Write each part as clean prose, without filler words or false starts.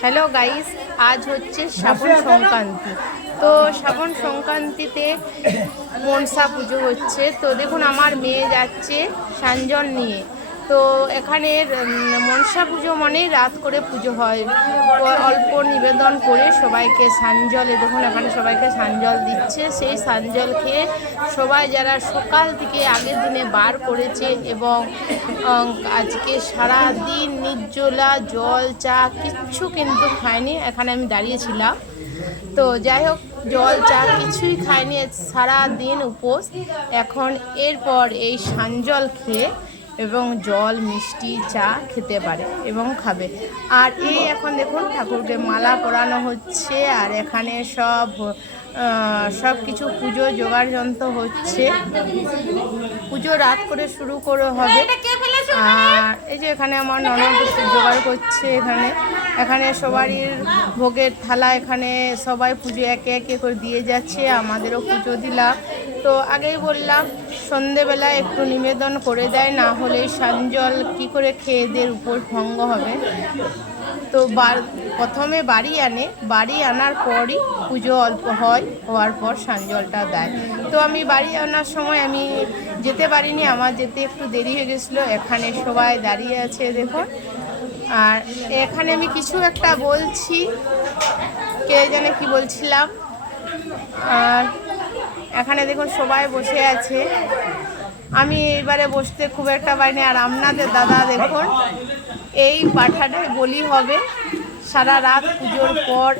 Hello guys, আজ হচ্ছে শ্রাবণ সংক্রান্তি। তো শ্রাবণ সংক্রান্তিতে মনসা পুজো হচ্ছে। তো দেখুন আমার মেয়ে যাচ্ছে সাঞ্জল নিয়ে। তো এখানের মনসা পুজো মানেই রাত করে পুজো হয়। অল্প নিবেদন করে সবাইকে সাঞ্জলে, দেখুন এখানে সবাইকে সাঞ্জল দিচ্ছে। সেই সাঞ্জল খেয়ে সবাই যারা সকাল থেকে আগের দিনে বার করেছে এবং আজকে সারা দিন নির্জলা জল চা কিচ্ছু কিন্তু খায়নি। এখানে আমি দাঁড়িয়েছিলাম, তো যাই হোক জল চা কিছুই খায়নি, সারা দিন উপোস। এখন এরপর এই সাঞ্জল খেয়ে এবং জল মিষ্টি চা খেতে পারে এবং খাবে। আর এই এখন দেখুন ঠাকুরকে মালা পরানো হচ্ছে, আর এখানে সব কিছু পুজো জোগাড় যন্ত্র হচ্ছে। পুজো রাত করে শুরু করে হবে। আর এই যে এখানে আমার ননদ জোগাড় করছে। এখানে সবারই ভোগের থালা, এখানে সবাই পুজো একে একে করে দিয়ে যাচ্ছে, আমাদেরও পুজো দিলাম। তো আগেই বললাম সন্ধেবেলায় একটু নিবেদন করে দেয়, না হলে সাঞ্জল কী করে খেয়েদের উপর ভঙ্গ হবে। তো প্রথমে বাড়ি আনার পরই পুজো অল্প হওয়ার পর সাঞ্জলটা দেয়। তো আমি বাড়ি আনার সময় আমি যেতে পারিনি, আমার যেতে একটু দেরি হয়ে গেছিলো। এখানে সবাই দাঁড়িয়ে আছে দেখুন। আর এখানে আমি কিছু একটা বলছি, কে জানে কি বলছিলাম। আর এখানে দেখুন সবাই বসে আছে, আমি এইবারে বসতে খুব একটা পারিনি। আর আপনাদের দাদা দেখুন এই পাঠাটাই বলি হবে সারা রাত পুজোর পর,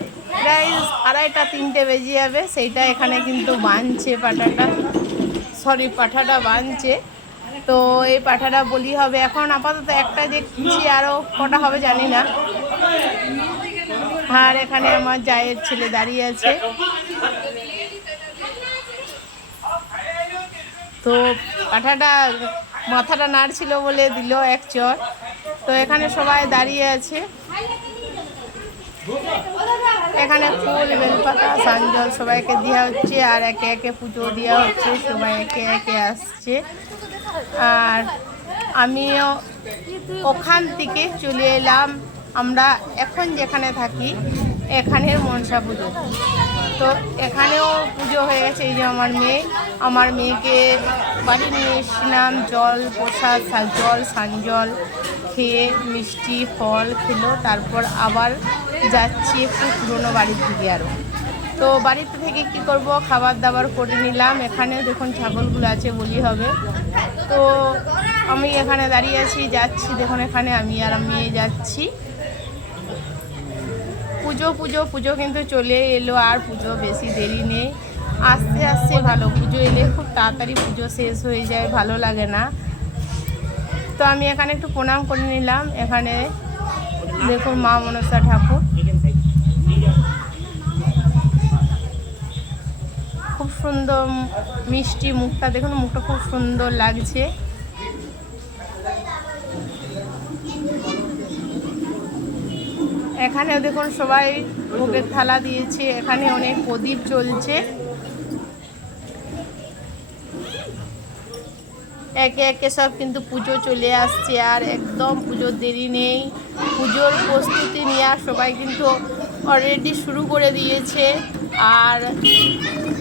প্রায় 2:30-3টে বেজে যাবে। সেইটা এখানে কিন্তু বাঁধছে পাঠাটা বাঁধছে। তো এই পাঠাটা বলি হবে। এখন আপাতত একটা দেখছি, আরও কটা হবে জানি না। আর এখানে আমার জায়ের ছেলে দাঁড়িয়ে আছে। তো পাঠাটা মাথাটা নাড়ছিল বলে দিল এক চর। তো এখানে সবাই দাঁড়িয়ে আছে, এখানে ফুল বেলপাতা সাঞ্জল সবাইকে দেওয়া হচ্ছে, আর একে একে পুজো দেওয়া হচ্ছে, সবাই একে একে আসছে। আর আমিও ওখান থেকে চলে এলাম আমরা এখন যেখানে থাকি এখানের মনসা পুজো। তো এখানেও পুজো হয়ে গেছে। এই যে আমার মেয়েকে বাড়ি নিয়ে এসেছিলাম, জল প্রসাদ সাঞ্জল খেয়ে মিষ্টি ফল খেলো। তারপর আবার যাচ্ছি একটু পুরনো বাড়ির দিকে আরও। তো বাড়িতে থেকে কি করব, খাবার দাবার করে নিলাম। এখানে দেখুন ছাগলগুলো আছে বলি হবে। তো আমি এখানে দাঁড়িয়ে আছি, যাচ্ছি দেখুন। এখানে আমি আর মেয়ে যাচ্ছি। পুজো কিন্তু চলে এলো, আর পুজো বেশি দেরি নেই, আস্তে ভালো। পুজো এলে খুব তাড়াতাড়ি পুজো শেষ হয়ে যায়, ভালো লাগে না। তো আমি এখানে একটু প্রণাম করে নিলাম। এখানে দেখুন মা মনসা ঠাকুর, খুব সুন্দর মিষ্টি মুখটা দেখুন, মুখটা খুব সুন্দর লাগছে। এখানেও দেখুন সবাই ভোগের থালা দিয়েছে, এখানে অনেক প্রদীপ জ্বলছে। একে একে সব কিন্তু পুজো চলে আসছে, আর একদম পুজোর দেরি নেই। পুজোর প্রস্তুতি নিয়ে সবাই কিন্তু অলরেডি শুরু করে দিয়েছে। আর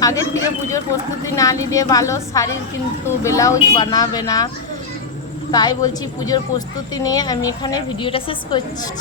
আগের থেকে পুজোর প্রস্তুতি না নিলে ভালো, শাড়ির কিন্তু ব্লাউজ বানাবে না। তাই বলছি পুজোর প্রস্তুতি নিয়ে আমি এখানে ভিডিওটা শেষ করছি।